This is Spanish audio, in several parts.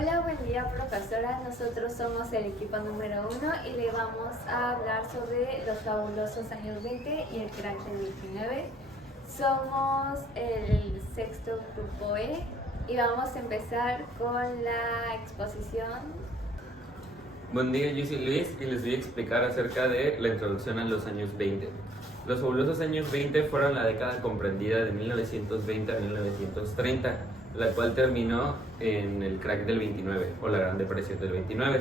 Hola, buen día, profesora. Nosotros somos el equipo número 1 y le vamos a hablar sobre los fabulosos años 20 y el crack del 29. Somos el sexto grupo E y vamos a empezar con la exposición. Buen día, yo soy Luis y les voy a explicar acerca de la introducción a los años 20. Los fabulosos años 20 fueron la década comprendida de 1920 a 1930, la cual terminó en el crack del 29 o la Gran Depresión del 29.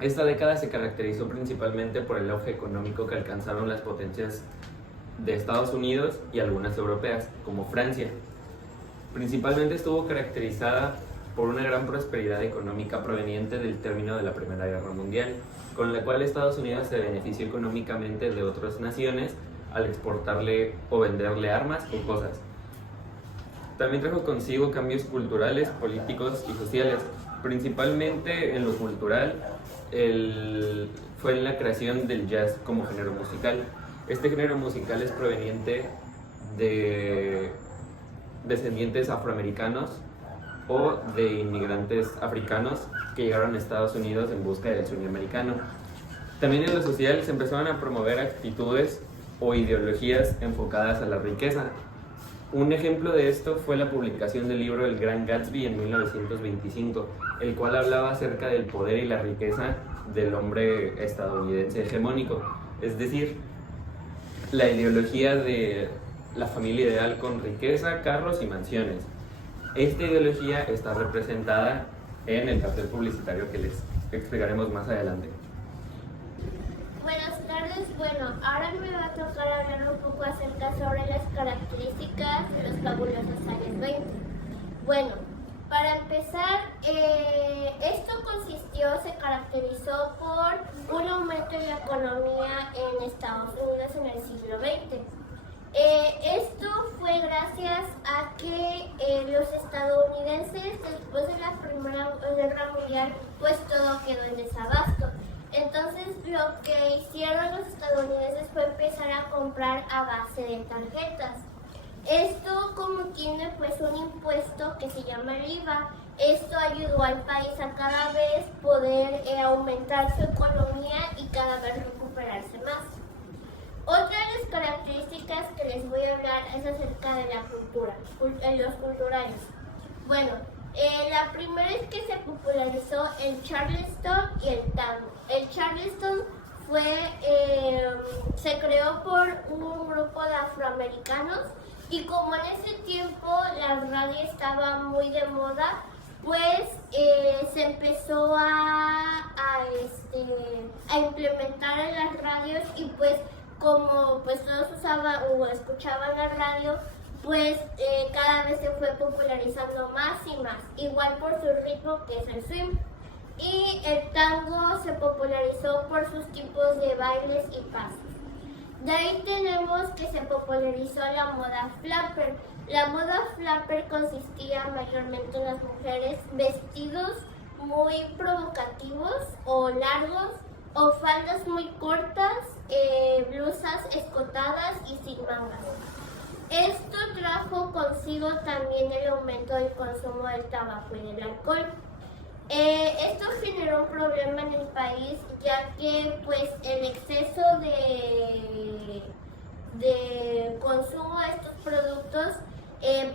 Esta década se caracterizó principalmente por el auge económico que alcanzaron las potencias de Estados Unidos y algunas europeas, como Francia. Principalmente estuvo caracterizada por una gran prosperidad económica proveniente del término de la Primera Guerra Mundial, con la cual Estados Unidos se benefició económicamente de otras naciones al exportarle o venderle armas o cosas. También trajo consigo cambios culturales, políticos y sociales. Principalmente en lo cultural fue en la creación del jazz como género musical. Este género musical es proveniente de descendientes afroamericanos o de inmigrantes africanos que llegaron a Estados Unidos en busca del sueño americano. También en lo social se empezaron a promover actitudes o ideologías enfocadas a la riqueza. Un ejemplo de esto fue la publicación del libro El Gran Gatsby en 1925, el cual hablaba acerca del poder y la riqueza del hombre estadounidense hegemónico, es decir, la ideología de la familia ideal con riqueza, carros y mansiones. Esta ideología está representada en el cartel publicitario que les explicaremos más adelante. Buenas tardes, ahora me va a tocar hablar un poco acerca sobre las características de los fabulosos años 20. Para empezar, esto se caracterizó por un aumento de la economía en Estados Unidos en el siglo XX. Esto fue gracias a que los estadounidenses, después de la Primera Guerra Mundial, pues todo quedó en desabasto. Entonces lo que hicieron los estadounidenses fue empezar a comprar a base de tarjetas. Esto, como tiene pues un impuesto que se llama el IVA, esto ayudó al país a cada vez poder aumentar su economía y cada vez recuperarse más. Otra de las características que les voy a hablar es acerca de la cultura, los culturales. La primera es que se popularizó el Charleston y el tango. El Charleston se creó por un grupo de afroamericanos y como en ese tiempo la radio estaba muy de moda, pues se empezó a implementar en las radios y pues como pues todos usaban o escuchaban la radio, pues cada vez se fue popularizando más y más, igual por su ritmo que es el swing. Y el tango se popularizó por sus tipos de bailes y pasos. De ahí tenemos que se popularizó la moda flapper. La moda flapper consistía mayormente en las mujeres vestidos muy provocativos o largos, o faldas muy cortas, blusas escotadas y sin mangas. Esto trajo consigo también el aumento del consumo del tabaco y del alcohol. Esto generó un problema en el país, ya que pues el exceso de consumo de estos productos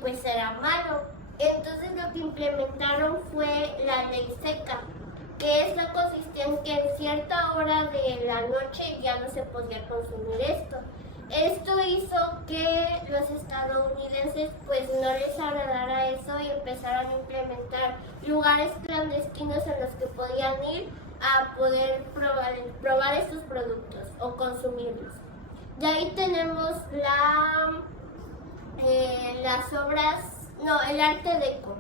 pues era malo. Entonces lo que implementaron fue la ley seca, que esta consistía en que en cierta hora de la noche ya no se podía consumir esto. Esto hizo que los estadounidenses pues no les agradara eso y empezaron a implementar lugares clandestinos en los que podían ir a poder probar estos productos o consumirlos. De ahí tenemos el arte deco.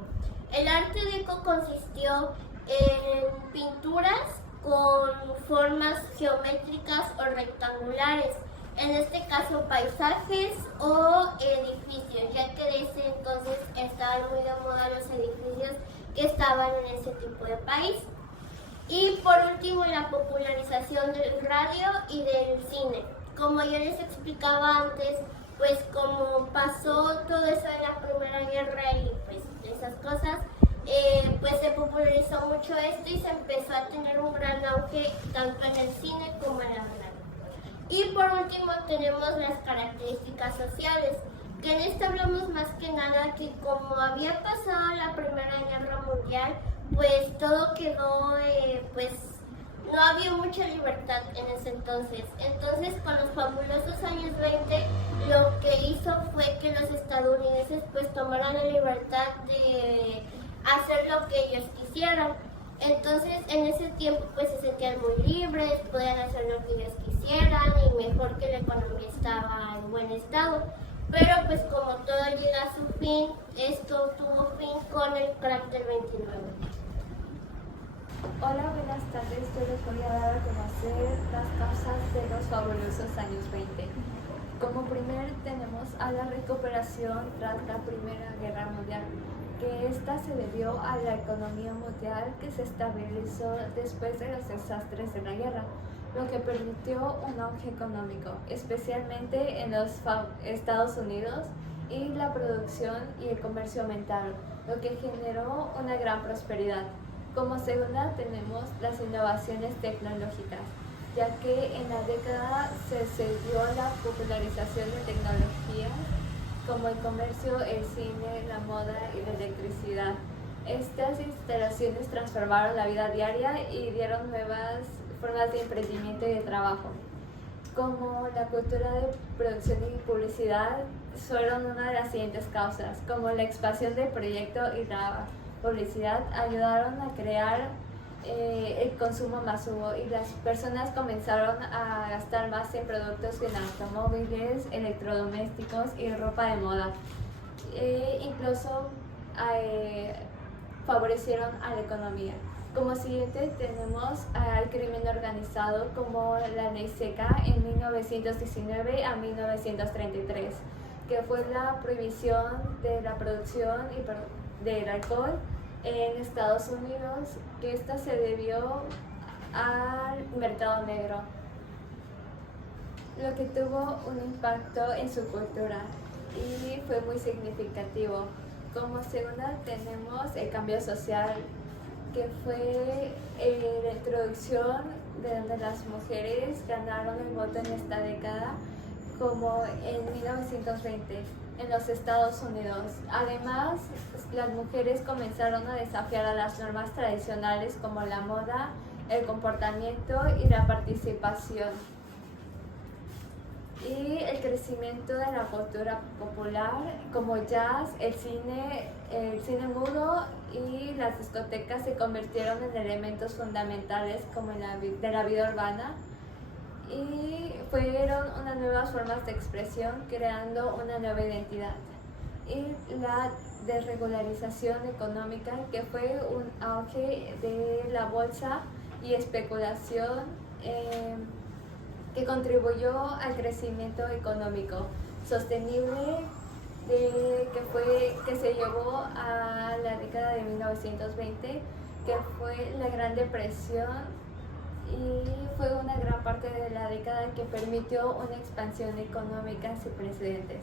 El arte deco consistió en pinturas con formas geométricas o rectangulares, en este caso paisajes o edificios, ya que de ese entonces estaban muy de moda los edificios que estaban en ese tipo de país. Y por último, la popularización del radio y del cine. Como yo les explicaba antes, pues como pasó todo eso de la Primera Guerra y pues esas cosas, pues se popularizó mucho esto y se empezó a tener un gran auge tanto en el cine como en la radio. Y por último tenemos las características sociales, que en esta hablamos más que nada que como había pasado la Primera Guerra Mundial, pues todo quedó, pues no había mucha libertad en ese entonces. Entonces con los fabulosos años 20 lo que hizo fue que los estadounidenses pues tomaran la libertad de hacer lo que ellos quisieran. Entonces en ese tiempo pues se sentían muy libres, podían hacer lo que ellos quisieran y mejor que la economía estaba en buen estado. Pero pues como todo llega a su fin, esto tuvo fin con el crack del 29. Hola, buenas tardes. Yo les voy a dar a conocer las causas de los fabulosos años 20. Como primer tenemos a la recuperación tras la Primera Guerra Mundial, que esta se debió a la economía mundial que se estabilizó después de los desastres de la guerra, lo que permitió un auge económico, especialmente en los Estados Unidos, y la producción y el comercio aumentaron, lo que generó una gran prosperidad. Como segunda tenemos las innovaciones tecnológicas, ya que en la década se dio la popularización de tecnologías como el comercio, el cine, la moda y la electricidad. Estas instalaciones transformaron la vida diaria y dieron nuevas formas de emprendimiento y de trabajo. Como la cultura de producción y publicidad fueron una de las siguientes causas, como la expansión del proyecto y la publicidad ayudaron a crear el consumo masivo y las personas comenzaron a gastar más en productos en automóviles, electrodomésticos y ropa de moda. Incluso favorecieron a la economía. Como siguiente tenemos al crimen organizado como la ley seca en 1919 a 1933, que fue la prohibición de la producción del alcohol en Estados Unidos, que esta se debió al mercado negro, lo que tuvo un impacto en su cultura y fue muy significativo. Como segunda tenemos el cambio social, que fue la introducción de donde las mujeres ganaron el voto en esta década, como en 1920 en los Estados Unidos. Además, las mujeres comenzaron a desafiar a las normas tradicionales como la moda, el comportamiento y la participación. Y el crecimiento de la cultura popular como jazz, el cine mudo y las discotecas se convirtieron en elementos fundamentales como de la vida urbana y fueron unas nuevas formas de expresión creando una nueva identidad. Y la desregularización económica, que fue un auge de la bolsa y especulación que contribuyó al crecimiento económico sostenible que se llevó a la década de 1920, que fue la Gran Depresión, y fue una gran parte de la década que permitió una expansión económica sin precedentes.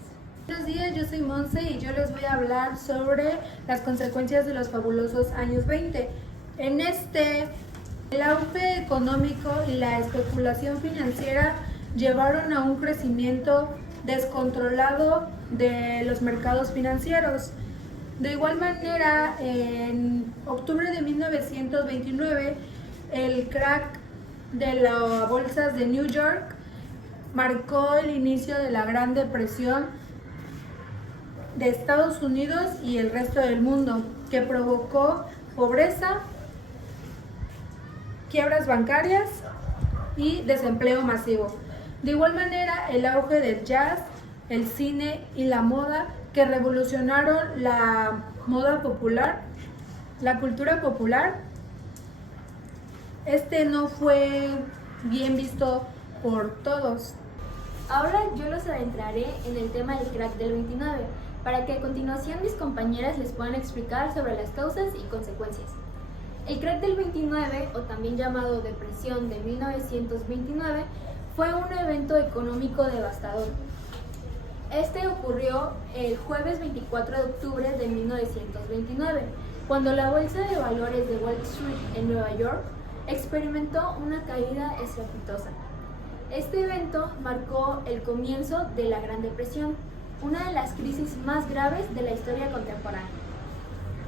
Buenos días, yo soy Monse y yo les voy a hablar sobre las consecuencias de los fabulosos años 20. El auge económico y la especulación financiera llevaron a un crecimiento descontrolado de los mercados financieros. De igual manera, en octubre de 1929, el crack de las bolsas de New York marcó el inicio de la Gran Depresión de Estados Unidos y el resto del mundo, que provocó pobreza, quiebras bancarias y desempleo masivo. De igual manera, el auge del jazz, el cine y la moda, que revolucionaron la moda popular, la cultura popular, no fue bien visto por todos. Ahora yo los adentraré en el tema del crack del 29, para que a continuación mis compañeras les puedan explicar sobre las causas y consecuencias. El crack del 29, o también llamado Depresión de 1929, fue un evento económico devastador. Este ocurrió el jueves 24 de octubre de 1929, cuando la bolsa de valores de Wall Street en Nueva York experimentó una caída estrepitosa. Este evento marcó el comienzo de la Gran Depresión, una de las crisis más graves de la historia contemporánea.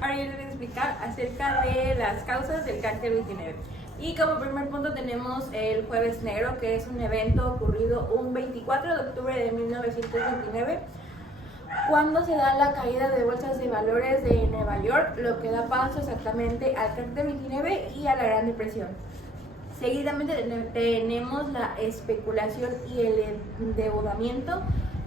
Ahora yo les voy a explicar acerca de las causas del cártel 29. Y como primer punto tenemos el Jueves Negro, que es un evento ocurrido un 24 de octubre de 1929, cuando se da la caída de bolsas de valores de Nueva York, lo que da paso exactamente al cártel 29 y a la Gran Depresión. Seguidamente tenemos la especulación y el endeudamiento,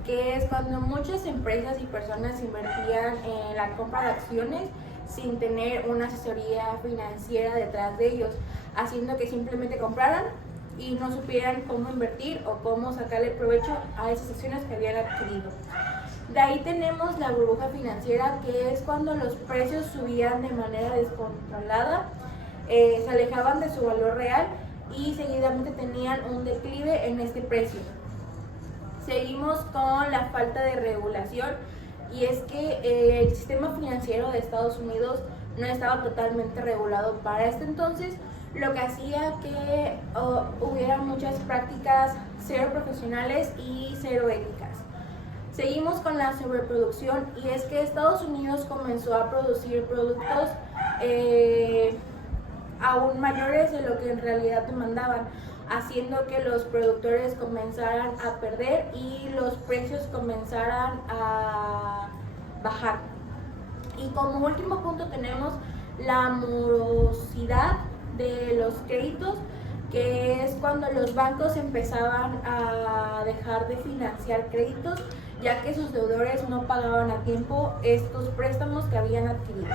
que es cuando muchas empresas y personas invertían en la compra de acciones sin tener una asesoría financiera detrás de ellos, haciendo que simplemente compraran y no supieran cómo invertir o cómo sacarle provecho a esas acciones que habían adquirido. De ahí tenemos la burbuja financiera, que es cuando los precios subían de manera descontrolada, se alejaban de su valor real y seguidamente tenían un declive en este precio. Seguimos con la falta de regulación, y es que el sistema financiero de Estados Unidos no estaba totalmente regulado para este entonces, lo que hacía que hubiera muchas prácticas cero profesionales y cero éticas. Seguimos con la sobreproducción, y es que Estados Unidos comenzó a producir productos aún mayores de lo que en realidad demandaban, haciendo que los productores comenzaran a perder y los precios comenzaran a bajar. Y como último punto tenemos la morosidad de los créditos, que es cuando los bancos empezaban a dejar de financiar créditos, ya que sus deudores no pagaban a tiempo estos préstamos que habían adquirido.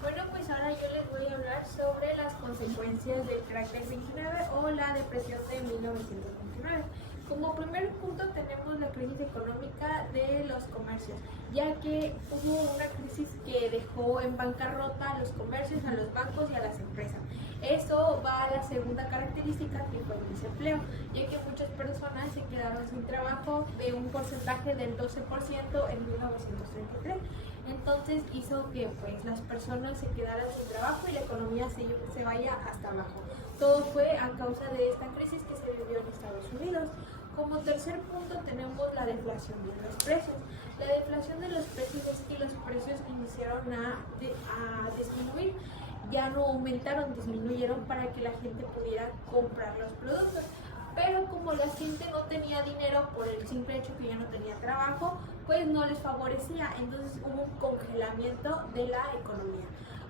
Bueno, pues ahora yo les voy a hablar sobre las consecuencias del crack del 29 o la depresión de 1929. Como primer punto tenemos la crisis económica de los comercios, ya que hubo una crisis que dejó en bancarrota a los comercios, a los bancos y a las empresas. Eso va a la segunda característica, que fue el desempleo, ya que muchas personas se quedaron sin trabajo de un porcentaje del 12% en 1933. Entonces hizo que pues las personas se quedaran sin trabajo y la economía se vaya hasta abajo. Todo fue a causa de esta crisis que se vivió en Estados Unidos. Como tercer punto tenemos la deflación de los precios. La deflación de los precios es que los precios iniciaron a disminuir, ya no aumentaron, disminuyeron para que la gente pudiera comprar los productos. Pero como la gente no tenía dinero por el simple hecho que ya no tenía trabajo, pues no les favorecía, entonces hubo un congelamiento de la economía.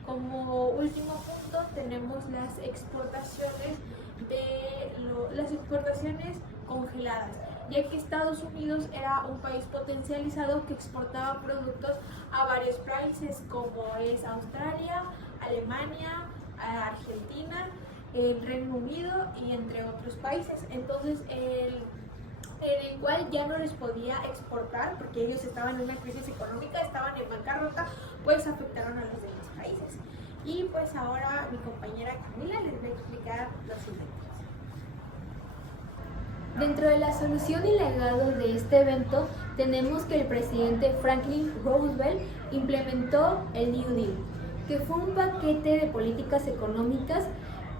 Como último punto tenemos las exportaciones congeladas, ya que Estados Unidos era un país potencializado que exportaba productos a varios países como es Australia, Alemania, Argentina, el Reino Unido y entre otros países. Entonces en el cual ya no les podía exportar porque ellos estaban en una crisis económica, estaban en bancarrota, pues afectaron a los demás países. Y pues ahora mi compañera Camila les va a explicar los siguientes. Dentro de la solución y legado de este evento tenemos que el presidente Franklin Roosevelt implementó el New Deal, que fue un paquete de políticas económicas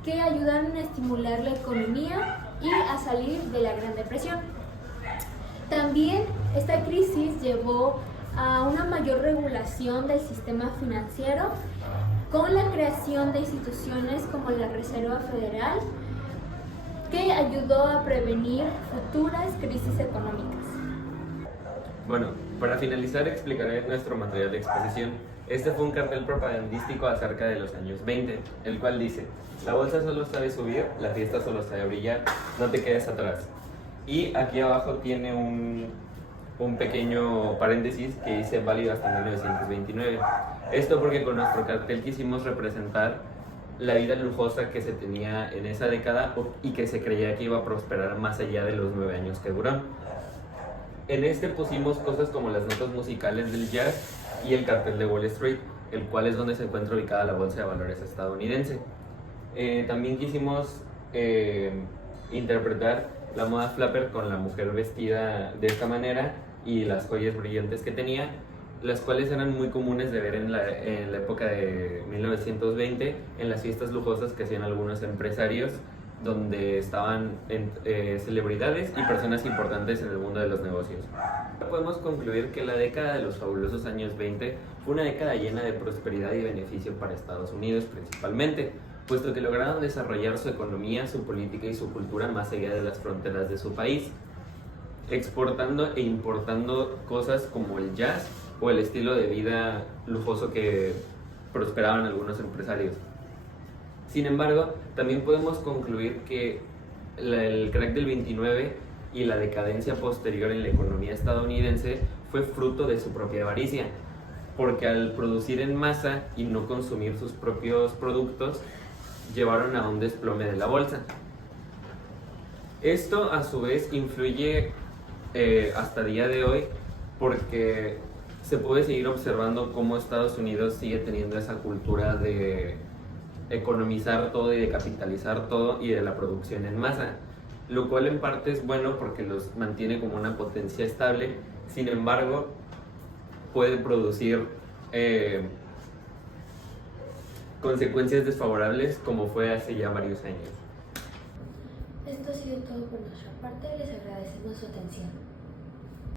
que ayudaron a estimular la economía y a salir de la Gran Depresión. También esta crisis llevó a una mayor regulación del sistema financiero con la creación de instituciones como la Reserva Federal, que ayudó a prevenir futuras crisis económicas. Bueno, para finalizar explicaré nuestro material de exposición. Este fue un cartel propagandístico acerca de los años 20, el cual dice: la bolsa solo sabe subir, la fiesta solo sabe brillar, no te quedes atrás. Y aquí abajo tiene un pequeño paréntesis que dice válido hasta 1929. Esto porque con nuestro cartel quisimos representar la vida lujosa que se tenía en esa década y que se creía que iba a prosperar más allá de los 9 años que duró. En este pusimos cosas como las notas musicales del jazz y el cartel de Wall Street, el cual es donde se encuentra ubicada la bolsa de valores estadounidense. También quisimos interpretar la moda flapper con la mujer vestida de esta manera y las joyas brillantes que tenía. las cuales eran muy comunes de ver en la época de 1920 en las fiestas lujosas que hacían algunos empresarios, donde estaban celebridades y personas importantes en el mundo de los negocios. Podemos concluir que la década de los fabulosos años 20 fue una década llena de prosperidad y beneficio para Estados Unidos principalmente, puesto que lograron desarrollar su economía, su política y su cultura más allá de las fronteras de su país, exportando e importando cosas como el jazz o el estilo de vida lujoso que prosperaban algunos empresarios. Sin embargo, también podemos concluir que el crack del 29 y la decadencia posterior en la economía estadounidense fue fruto de su propia avaricia, porque al producir en masa y no consumir sus propios productos, llevaron a un desplome de la bolsa. Esto a su vez influye hasta el día de hoy, porque se puede seguir observando cómo Estados Unidos sigue teniendo esa cultura de economizar todo y de capitalizar todo y de la producción en masa, lo cual en parte es bueno porque los mantiene como una potencia estable. Sin embargo, puede producir consecuencias desfavorables, como fue hace ya varios años. Esto ha sido todo por nuestra parte, les agradecemos su atención.